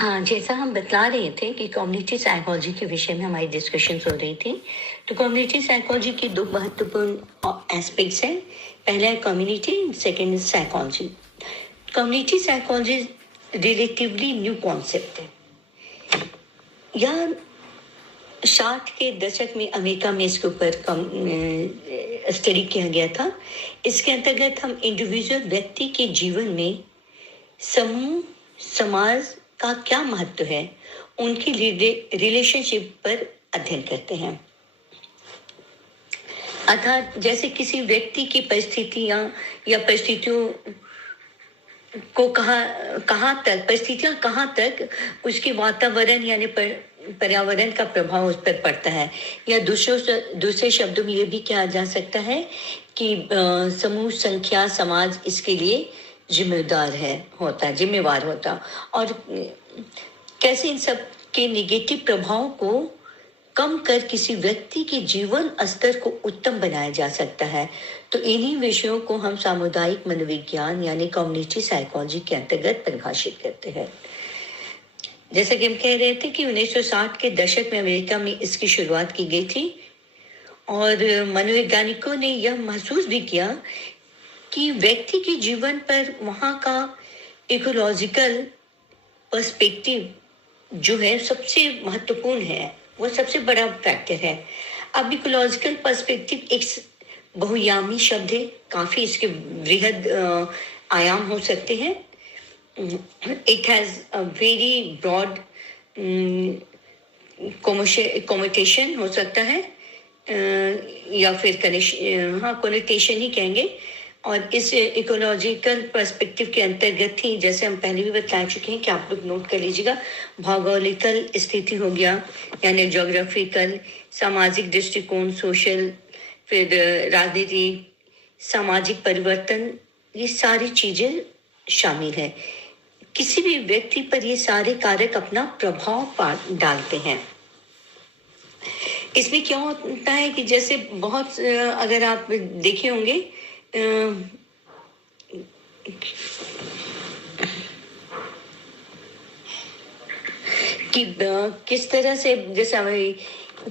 हाँ, जैसा हम बतला रहे थे कि कम्युनिटी साइकोलॉजी के विषय में हमारी डिस्कशंस हो रही थी। तो कम्युनिटी साइकोलॉजी के दो महत्वपूर्ण एस्पेक्ट्स हैं। पहला है community, second is psychology. Community psychology relatively new concept है। यह 60 के दशक में अमेरिका में इसके ऊपर स्टडी किया गया था। इसके अंतर्गत हम इंडिविजुअल व्यक्ति के जीवन में समूह समाज का क्या महत्व है, उनकी रिलेशनशिप पर अध्ययन करते हैं। अर्थात जैसे किसी व्यक्ति की परिस्थितियां या परिस्थितियों को परिस्थितियां कहाँ तक उसके वातावरण यानी पर्यावरण का प्रभाव उस पर पड़ता है, या दूसरे शब्दों में ये भी कहा जा सकता है कि समूह संख्या समाज इसके लिए जिम्मेवार होता और कैसे इन सब के निगेटिव प्रभाव को कम कर किसी व्यक्ति के जीवन स्तर को उत्तम बनाया जा सकता है। तो इन्हीं विषयों को हम सामुदायिक मनोविज्ञान यानी कम्युनिटी साइकोलॉजी के अंतर्गत परिभाषित करते हैं। जैसा कि हम कह रहे थे कि 1960 के दशक में अमेरिका में इसकी शुरुआत की गई थी और मनोवैज्ञानिकों ने यह महसूस भी किया कि व्यक्ति के जीवन पर वहाँ का इकोलॉजिकल पर्सपेक्टिव जो है सबसे महत्वपूर्ण है, वो सबसे बड़ा फैक्टर है। अब इकोलॉजिकल पर्सपेक्टिव एक बहुयामी शब्द है, काफी इसके वृहद आयाम हो सकते हैं। It has a very broad connotation हो सकता है, या फिर कनेक्शन ही कहेंगे। और इस इकोलॉजिकल पर्सपेक्टिव के अंतर्गत ही, जैसे हम पहले भी बता चुके हैं कि आप लोग नोट कर लीजिएगा, भौगोलिकल स्थिति हो गया यानी ज्योग्राफिकल, सामाजिक दृष्टिकोण सोशल, फिर राजनीति, सामाजिक परिवर्तन, ये सारी चीजें शामिल है। किसी भी व्यक्ति पर ये सारे कारक अपना प्रभाव डालते हैं। इसमें क्या होता है कि जैसे बहुत अगर आप देखे होंगे कि किस तरह से, जैसे हमें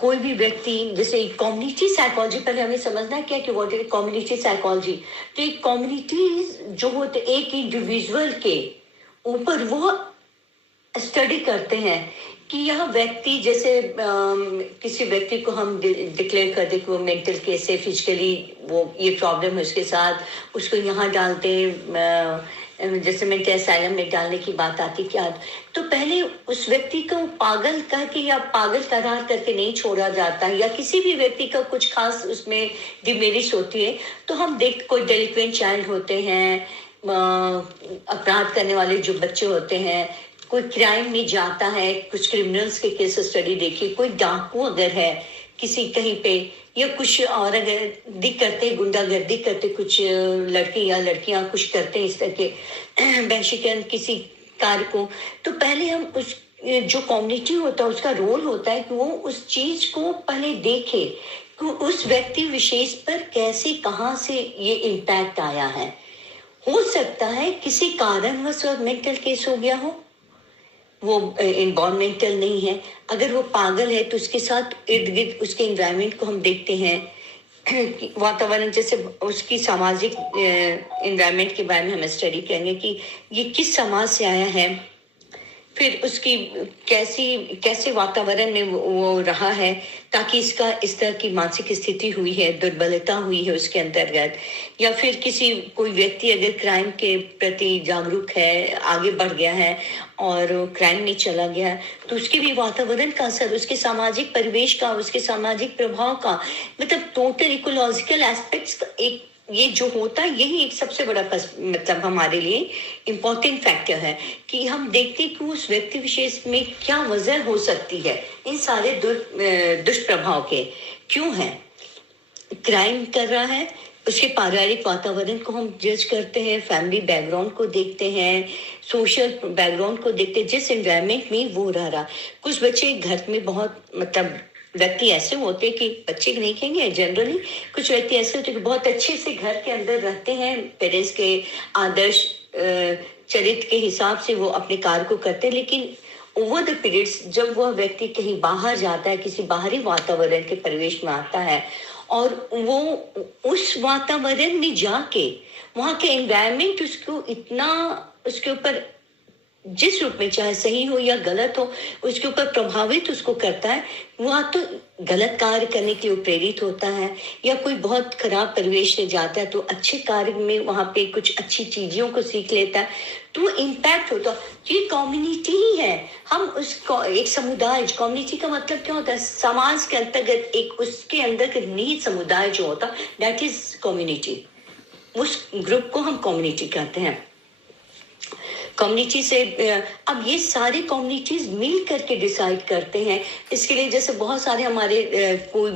कोई भी व्यक्ति, जैसे कम्युनिटी साइकोलॉजी, पहले हमें समझना क्या कि व्हाट इज कम्युनिटी साइकोलॉजी। तो एक कम्युनिटी जो होते एक इंडिविजुअल के ऊपर वो स्टडी करते हैं कि यह व्यक्ति, जैसे किसी व्यक्ति को हम डिक्लेयर कर दे कि वो मेंटल केस है, फिजिकली वो ये प्रॉब्लम है उसके साथ, उसको यहाँ डालते जैसे मेंटल असाइलम में डालने की बात आती क्या, तो पहले उस व्यक्ति को पागल कह के या पागल करार करके नहीं छोड़ा जाता, या किसी भी व्यक्ति का कुछ खास उसमें डिमेरिश होती है तो हम कोई डेलिक्वेंट चाइल्ड होते हैं, अपराध करने वाले जो बच्चे होते हैं, कोई क्राइम में जाता है, कुछ क्रिमिनल्स के केस स्टडी देखिए, कोई डाकू अगर है किसी कहीं पे, या कुछ और अगर गुंडागर्दी करते कुछ लड़के या लड़कियां कुछ करते हैं इस तरह के बहशीकरण किसी कार्य को, तो पहले हम उस जो कम्युनिटी होता है उसका रोल होता है कि वो उस चीज को पहले देखे कि उस व्यक्ति विशेष पर कैसे कहाँ से ये इम्पैक्ट आया है। हो सकता है किसी कारणवश मेंटल केस हो गया हो, वो इन्वायरमेंटल नहीं है, अगर वो पागल है तो उसके साथ इर्द गिर्द उसके इन्वायरमेंट को हम देखते हैं, वातावरण, जैसे उसकी सामाजिक इन्वायरमेंट के बारे में हम स्टडी करेंगे कि ये किस समाज से आया है, फिर उसकी कैसे वातावरण में वो रहा है ताकि इसका इस तरह की मानसिक स्थिति हुई है, दुर्बलता हुई है उसके अंतर्गत, या फिर कोई व्यक्ति अगर क्राइम के प्रति जागरूक है, आगे बढ़ गया है और क्राइम में चला गया है, तो उसके भी वातावरण का असर, उसके सामाजिक परिवेश का, उसके सामाजिक प्रभाव का, मतलब टोटल इकोलॉजिकल एस्पेक्ट्स का एक ये जो होता है, यही एक सबसे बड़ा मतलब हमारे लिए इम्पोर्टेंट फैक्टर है कि हम देखते हैं कि उस व्यक्ति विशेष में क्या वजह हो सकती है इन सारे दुष्प्रभाव के, क्यों है क्राइम कर रहा है, उसके पारिवारिक वातावरण को हम जज करते हैं, फैमिली बैकग्राउंड को देखते हैं, सोशल बैकग्राउंड को देखते हैं, जिस एनवायरनमेंट में वो रह रहा। कुछ बच्चे घर में बहुत मतलब व्यक्ति ऐसे होते कि बच्चे नहीं कहेंगे जनरली, कुछ व्यक्ति ऐसे होते कि बहुत अच्छे से घर के अंदर रहते हैं, पेरेंट्स के आदर्श चरित्र के हिसाब से वो अपने कार्य को करते हैं, लेकिन ओवर द पीरियड्स जब वह व्यक्ति कहीं बाहर जाता है, किसी बाहरी वातावरण के परिवेश में आता है, और वो उस वातावरण में जाके वहाँ के एनवायरनमेंट उसको इतना, उसके ऊपर जिस रूप में चाहे सही हो या गलत हो, उसके ऊपर प्रभावित उसको करता है। वह तो गलत कार्य करने के लिए प्रेरित होता है, या कोई बहुत खराब परिवेश में जाता है तो अच्छे कार्य में वहां पे कुछ अच्छी चीजों को सीख लेता है, तो इम्पैक्ट होता है। ये कम्युनिटी ही है। हम उसको एक समुदाय, कम्युनिटी का मतलब क्या होता है? समाज के अंतर्गत एक उसके अंदर का निहित समुदाय जो होता है, दैट इज कम्युनिटी। उस ग्रुप को हम कम्युनिटी कहते हैं। कम्युनिटी से अब ये सारे कम्युनिटीज मिल करके डिसाइड करते हैं। इसके लिए जैसे बहुत सारे हमारे कोई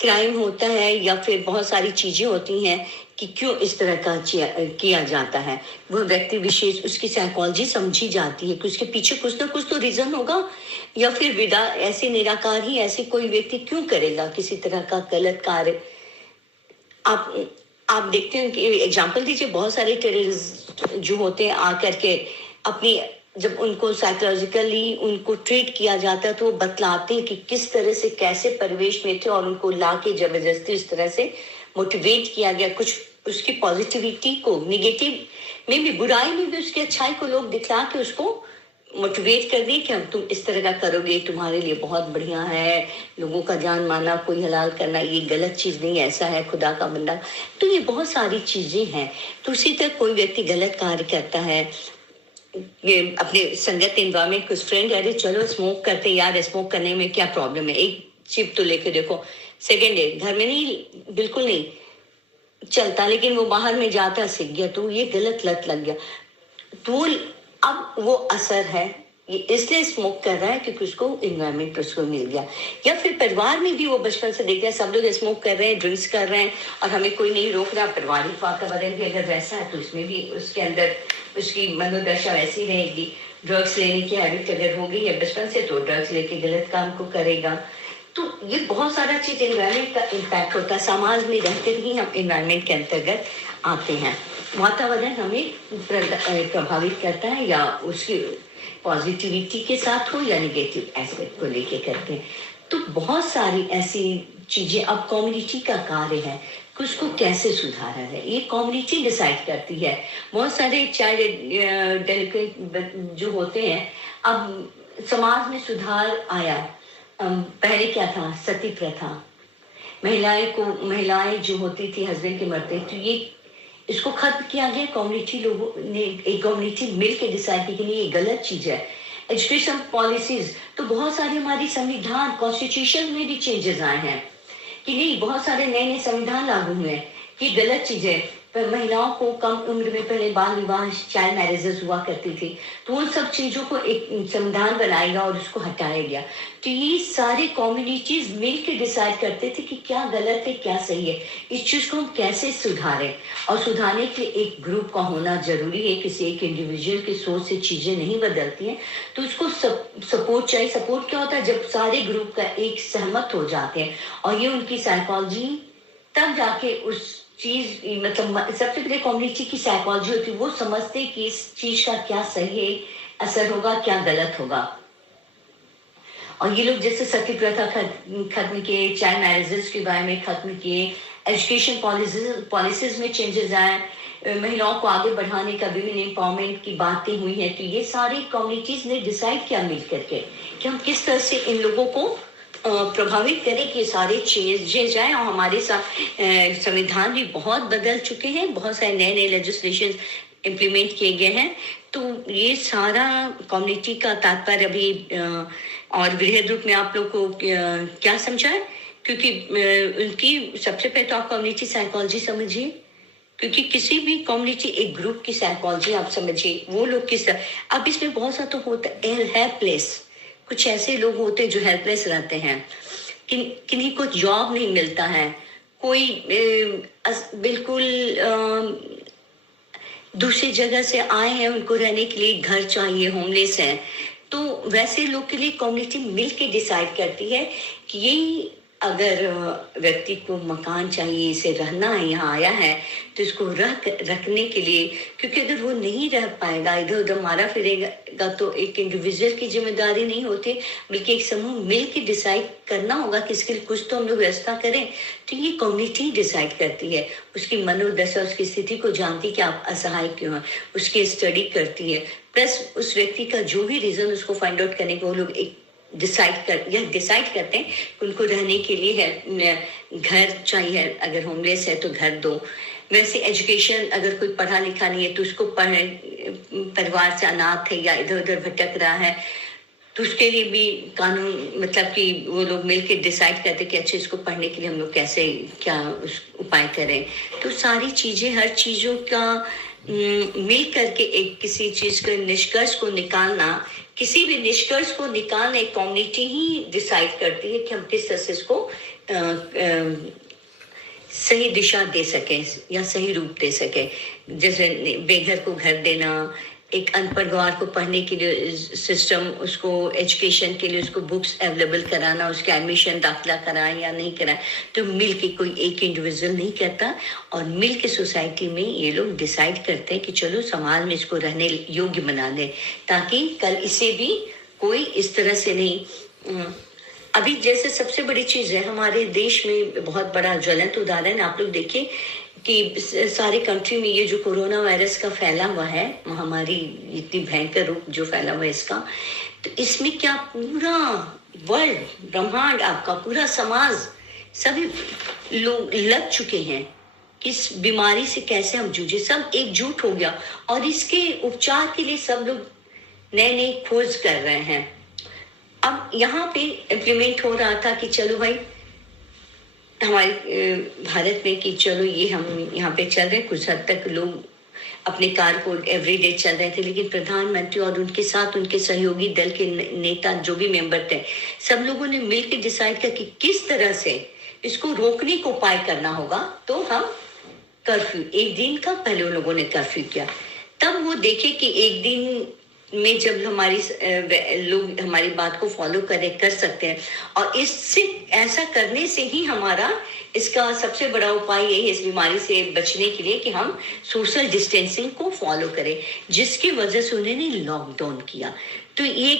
क्राइम होता है या फिर बहुत सारी चीजें होती हैं कि क्यों इस तरह का किया जाता है, वो व्यक्ति विशेष उसकी साइकोलॉजी समझी जाती है कि उसके पीछे कुछ ना कुछ तो रीजन होगा, या फिर विदा ऐसे निराकार ही ऐसे कोई व्यक्ति क्यों करेगा किसी तरह का गलत कार्य। आप देखते हैं कि एग्जाम्पल दीजिए, बहुत सारे टेररिस्ट जो होते हैं आकर के अपनी, जब उनको साइकोलॉजिकली उनको ट्रीट किया जाता है तो वो बतलाते हैं कि किस तरह से कैसे परिवेश में थे और उनको ला के जबरदस्ती इस तरह से मोटिवेट किया गया। कुछ उसकी पॉजिटिविटी को, निगेटिव में भी, बुराई में भी उसकी अच्छाई को लोग दिखला के उसको मोटिवेट कर दिए कि हम तुम इस तरह का करोगे तुम्हारे लिए बहुत बढ़िया है, लोगों का जान मारना, कोई हलाल करना ये गलत चीज नहीं, ऐसा है खुदा का बंदा। तो ये बहुत सारी चीजें हैं। तो उसी तरह कोई व्यक्ति गलत कार्य करता है, ये अपने संगत एनवायरमेंट, कुछ फ्रेंड अरे चलो स्मोक करते यार, स्मोक करने में क्या प्रॉब्लम है, एक चिप तो लेके देखो, सेकेंड डे घर में नहीं, बिल्कुल नहीं चलता, लेकिन वो बाहर में जाता सीख गया तो ये गलत लत लग गया। तो अब वो असर है, ये इसलिए स्मोक कर रहा है क्योंकि उसको एनवायरमेंट उसको मिल गया। या फिर परिवार में भी वो बचपन से देख रहा है सब लोग स्मोक कर रहे हैं, ड्रिंक्स कर रहे हैं और हमें कोई नहीं रोक रहा। पारिवारिक वातावरण भी अगर वैसा है तो इसमें भी उसके अंदर उसकी मनोदशा वैसी रहेगी। ड्रग्स लेने की हैबिट अगर हो गई है बचपन से तो ड्रग्स लेके गलत काम को करेगा। तो ये बहुत सारा चीज एनवायरमेंट का इम्पैक्ट होता है। समाज में रहते ही हम एनवायरमेंट के अंतर्गत आते हैं। वातावरण हमें प्रभावित करता है, या उसकी पॉजिटिविटी के साथ हो या निगेटिव एस्पेक्ट को लेके करते हैं। तो बहुत सारी ऐसी चीजें अब कम्युनिटी का कार्य है कि उसको कैसे सुधारा है, ये कम्युनिटी डिसाइड करती है। बहुत सारे चाइल्ड डेलिकेट जो होते हैं, अब समाज में सुधार आया। पहले क्या था, सती प्रथा, महिलाएं जो होती थी हस्बैंड के मरते, तो ये इसको खत्म किया गया। कम्युनिटी लोगों ने, एक कम्युनिटी मिल के डिसाइड की कि नहीं ये गलत चीज है। एजुकेशन पॉलिसीज, तो बहुत सारे हमारी संविधान कॉन्स्टिट्यूशन में भी चेंजेस आए हैं कि नहीं, बहुत सारे नए नए संविधान लागू हुए हैं कि गलत चीज है। पर महिलाओं को कम उम्र में पहले बाल विवाह, चाइल्ड मैरिजेस हुआ करती थी, तो उन सब चीजों को एक संविधान बनाएगा और उसको हटाया गया। तो ये सारे कम्युनिटीज मिलकर डिसाइड करते थे कि क्या गलत है क्या सही है, इस चीज को हम कैसे सुधारें। और सुधारने के लिए एक ग्रुप का होना जरूरी है। किसी एक इंडिविजुअल की सोच से चीजें नहीं बदलती हैं, तो उसको सपोर्ट चाहिए। सपोर्ट क्या होता है, जब सारे ग्रुप का एक सहमत हो जाते हैं और ये उनकी साइकोलॉजी, तब जाके उस चीज, मतलब सबसे पहले कम्युनिटी की साइकोलॉजी होती है, वो समझते कि इस चीज का क्या सही असर होगा, क्या गलत होगा। और ये लोग जैसे सती प्रथा खत्म किए, चाइल्ड मैरिजेस के बारे में खत्म किए, एजुकेशन पॉलिसीज में चेंजेस आए, महिलाओं को आगे बढ़ाने का विभिन्न एम्पावरमेंट की बातें हुई हैं। तो ये सारी कम्युनिटीज ने डिसाइड किया मिल करके कि हम किस तरह से इन लोगों को प्रभावित करें कि सारे चेंजेस जाए। और हमारे साथ संविधान भी बहुत बदल चुके हैं, बहुत सारे नए नए लेजिस्लेशन इम्प्लीमेंट किए गए हैं। तो ये सारा कम्युनिटी का तात्पर्य अभी और बृहद रूप में आप लोग को क्या समझा है, क्योंकि उनकी सबसे पहले तो आप कम्युनिटी साइकोलॉजी समझिए, क्योंकि किसी भी कम्युनिटी, एक ग्रुप की साइकोलॉजी आप समझिए, वो लोग किस तरह। अब इसमें बहुत सा तो होता है हेल्पलेस, कुछ ऐसे लोग होते हैं जो हेल्पलेस रहते हैं, किन्हीं को जॉब नहीं मिलता है, कोई बिल्कुल दूसरी जगह से आए हैं, उनको रहने के लिए घर चाहिए, होमलेस हैं। तो वैसे लोग के लिए कम्युनिटी मिल के डिसाइड करती है कि ये अगर व्यक्ति को मकान चाहिए, इसे रहना है, यहाँ आया है, तो इसको रखने के लिए, क्योंकि अगर वो नहीं रह पाएगा, इधर उधर मारा फिरेगा, तो एक इंडिविजुअल की जिम्मेदारी नहीं होती, बल्कि एक समूह मिल के डिसाइड करना होगा कि इसके लिए कुछ तो हम लोग व्यवस्था करें। तो ये कम्युनिटी डिसाइड करती है, उसकी मनोदशा, उसकी स्थिति को जानती कि आप असहाय क्यों हैं, उसकी स्टडी करती है, प्लस उस व्यक्ति का जो भी रीजन उसको फाइंड आउट करने को वो लोग एक डिसाइड करते हैं कि उनको रहने के लिए है घर चाहिए, अगर होमलेस है तो घर दो। वैसे एजुकेशन, अगर कोई पढ़ा लिखा नहीं है तो उसको परिवार से अनाथ है या इधर उधर भटक रहा है, तो उसके लिए भी कानून, मतलब कि वो लोग मिलके डिसाइड करते कि अच्छा इसको पढ़ने के लिए हम लोग कैसे क्या उस उपाय करें। तो सारी चीजें, हर चीजों का मिल करके एक किसी चीज के निष्कर्ष को निकालना, किसी भी निष्कर्ष को निकालना एक कम्युनिटी ही डिसाइड करती है कि हम किस तरह से इसको सही दिशा दे सकें या सही रूप दे सकें। जैसे बेघर को घर देना, एक अनपढ़ गवार को पढ़ने के लिए सिस्टम, उसको एजुकेशन के लिए उसको बुक्स अवेलेबल कराना, उसका एडमिशन दाखिला कराएं या नहीं कराएं, तो मिल के, कोई एक इंडिविजुअल नहीं करता, और मिल के सोसाइटी में ये लोग डिसाइड करते हैं कि चलो समाज में इसको रहने योग्य बना दें, ताकि कल इसे भी कोई इस तरह से नहीं। अभी जैसे सबसे बड़ी चीज है, हमारे देश में बहुत बड़ा ज्वलंत उदाहरण आप लोग देखिए कि सारे कंट्री में ये जो कोरोना वायरस का फैला हुआ है, महामारी, इतनी भयंकर रूप जो फैला हुआ है इसका, तो इसमें क्या पूरा वर्ल्ड, ब्रह्मांड, आपका पूरा समाज, सभी लोग लग चुके हैं कि इस बीमारी से कैसे हम जूझे, सब एकजुट हो गया, और इसके उपचार के लिए सब लोग नए नए खोज कर रहे हैं। अब यहाँ पे इम्प्लीमेंट हो रहा था कि चलो भाई हमारे भारत में कि चलो ये हम यहाँ पे चल रहे, कुछ हद तक लोग अपने कार्य को एवरीडे चल रहे थे, लेकिन प्रधानमंत्री और उनके साथ उनके सहयोगी दल के नेता जो भी मेंबर थे, सब लोगों ने मिलकर डिसाइड किया कि किस तरह से इसको रोकने को उपाय करना होगा। तो हम कर्फ्यू, एक दिन का पहले उन लोगों ने कर्फ्यू किया, तब वो देखे कि एक दिन में जब हमारी लोग हमारी बात को फॉलो कर सकते हैं, और इससे ऐसा करने से ही हमारा इसका सबसे बड़ा उपाय यही है इस बीमारी से बचने के लिए कि हम सोशल डिस्टेंसिंग को फॉलो करें, जिसकी वजह से उन्होंने लॉकडाउन किया। तो ये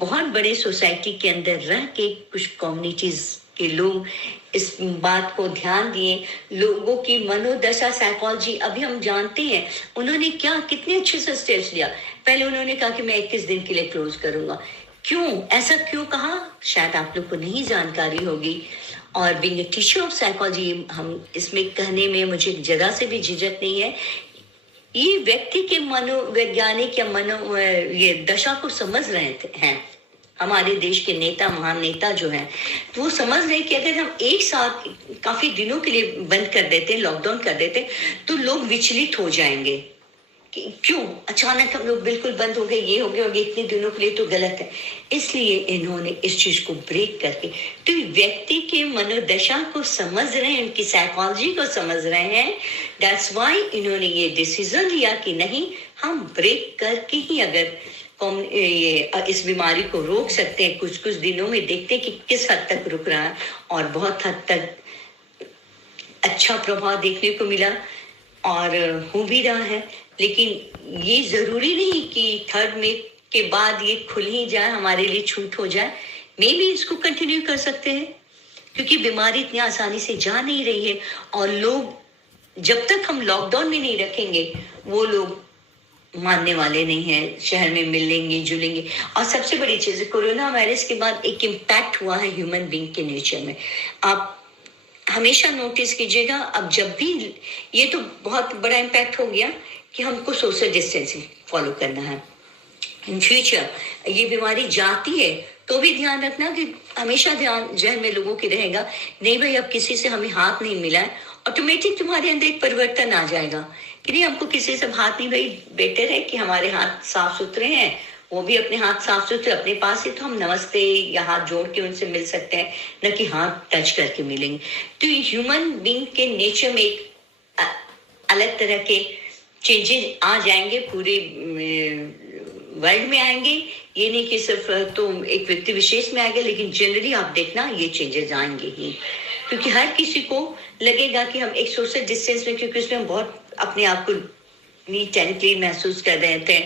बहुत बड़े सोसाइटी के अंदर रह के कुछ कम्युनिटीज के लोग इस बात को ध्यान दिए, लोगों की मनोदशा, साइकोलॉजी, अभी हम जानते हैं उन्होंने क्या, कितने अच्छे से स्टेप्स लिया। पहले उन्होंने कहा कि मैं 21 दिन के लिए क्लोज करूंगा। क्यों ऐसा क्यों कहा, शायद आप लोग को नहीं जानकारी होगी, और being a teacher of psychology हम इसमें कहने में मुझे जरा से भी झिझक नहीं है। ये व्यक्ति के मनोवैज्ञानिक या ये दशा को समझ रहे हैं हमारे देश के नेता, महान नेता जो हैं, तो वो समझ रहे कि अगर हम एक साथ काफी दिनों के लिए बंद कर देते, लॉकडाउन कर देते, तो लोग विचलित हो जाएंगे कि क्यों अचानक हम लोग बिल्कुल बंद हो गए, ये हो गया इतने दिनों के लिए, तो गलत है। इसलिए इन्होंने इस चीज को ब्रेक करके, तो व्यक्ति के मनोदशा को समझ रहे हैं, उनकी साइकोलॉजी को समझ रहे हैं, दैट्स व्हाई इन्होंने ये डिसीजन लिया कि नहीं, हम ब्रेक करके ही अगर इस बीमारी को रोक सकते हैं, कुछ कुछ दिनों में देखते हैं कि किस हद तक रुक रहा है, और बहुत हद तक अच्छा प्रभाव देखने को मिला और हो भी रहा है। लेकिन ये जरूरी नहीं कि थर्ड में के बाद ये खुल ही जाए, हमारे लिए छूट हो जाए। मे भी इसको कंटिन्यू कर सकते हैं, क्योंकि बीमारी इतनी आसानी से जा नहीं रही है, और लोग जब तक हम लॉकडाउन में नहीं रखेंगे, वो लोग मानने वाले नहीं हैं, शहर में मिलेंगे जुलेंगे। और सबसे बड़ी चीज, कोरोना वायरस के बाद एक इम्पैक्ट हुआ है ह्यूमन बीइंग के नेचर में। आप हमेशा नोटिस कीजिएगा, अब जब भी ये तो बहुत बड़ा इम्पैक्ट हो गया कि हमको सोशल डिस्टेंसिंग फॉलो करना है। इन फ्यूचर ये बीमारी जाती है तो भी ध्यान रखना कि हमेशा ध्यान जहन में लोगों की रहेगा, नहीं भाई अब किसी से हमें हाथ नहीं मिला है, ऑटोमेटिक तुम्हारे अंदर एक परिवर्तन आ जाएगा कि नहीं हमको किसी से हाथ नहीं, भाई बेटर है कि हमारे हाथ साफ सुथरे हैं, वो भी अपने हाथ साफ सुथरे अपने पास है, तो हम नमस्ते या हाथ जोड़ के उनसे मिल सकते हैं, न कि हाथ टच करके मिलेंगे। तो ह्यूमन बीइंग के नेचर में एक अलग तरह के चेंजेस आ जाएंगे पूरे वर्ल्ड में आएंगे, ये नहीं कि सिर्फ तो एक व्यक्ति विशेष में आएगा, लेकिन जनरली आप देखना ये चेंजेस आएंगे ही, क्योंकि हर किसी को लगेगा कि हम एक सोशल डिस्टेंस में, क्योंकि उसमें हम बहुत अपने आप को नीट एंड क्लीन महसूस कर रहे थे,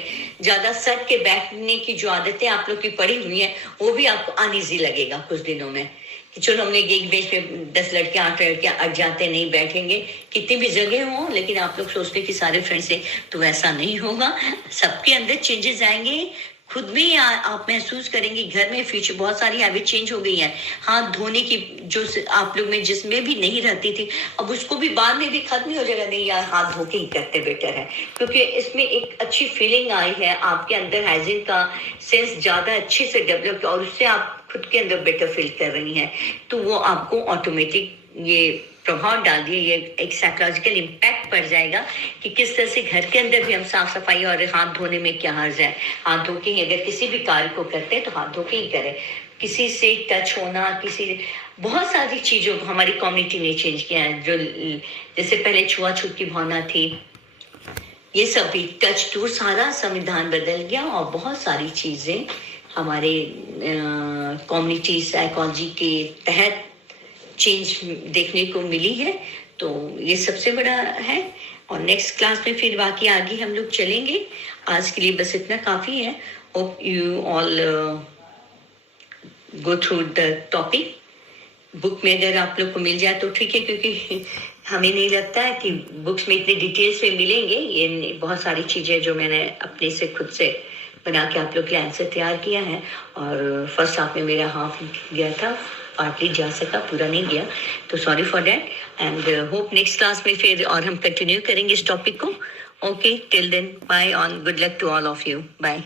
ज्यादा सट के बैठने की जो आदतें आप लोग की पड़ी हुई हैं वो भी आपको अनईजी लगेगा कुछ दिनों में, कि चलो हमने एक बेंच पे 10 लड़के 8 लड़के अट जाते, नहीं बैठेंगे, कितनी भी जगह हो, लेकिन आप लोग सोचते कि सारे फ्रेंड्स से, तो वैसा नहीं होगा। सबके अंदर चेंजेस आएंगे, खुद भी आप महसूस करेंगे घर में फ्यूचर बहुत सारी हैबिट चेंज हो गई है। हाथ धोने की जो आप लोग में जिसमें भी नहीं रहती थी, अब उसको भी बाद में भी खत्म हो जाएगा, नहीं यार हाथ धो के ही करते बेटर है, क्योंकि इसमें एक अच्छी फीलिंग आई है, आपके अंदर हाइजीन का सेंस ज्यादा अच्छे से डेवलप, और उससे आप खुद के अंदर बेटर फील कर रही हैं, तो वो आपको ऑटोमेटिक ये प्रभाव डाल दिए, ये एक साइकोलॉजिकल इम्पैक्ट पड़ जाएगा कि किस तरह से घर के अंदर भी हम साफ सफाई, और हाथ धोने में क्या हर्ज है, हाथ धो के ही अगर किसी भी कार्य को करते हैं तो हाथ धो के ही करें, किसी से टच होना, किसी बहुत सारी चीजों को हमारी कम्युनिटी ने चेंज किया है, जो जैसे पहले छुआछूत की भावना थी, ये सब भी टच टू सारा संविधान बदल गया, और बहुत सारी चीजें हमारे कम्युनिटी साइकोलॉजी के तहत चेंज देखने को मिली है, तो ये सबसे बड़ा है। और नेक्स्ट क्लास में फिर बाकी आगे हम लोग चलेंगे, आज के लिए बस इतना काफी है। Hope you all go through the topic, book में अगर आप लोग को मिल जाए तो ठीक है, क्योंकि हमें नहीं लगता है कि बुक्स में इतने डिटेल्स में मिलेंगे, ये बहुत सारी चीजें जो मैंने अपने से खुद से बना के आप लोग के आंसर तैयार किया है, और फर्स्ट हाफ में मेरा हाफ गया था, पार्टली जा सका, पूरा नहीं गया, तो sorry for that, and hope next class में फिर और हम कंटिन्यू करेंगे इस टॉपिक को। Okay, till then bye, on good luck to all of you, bye.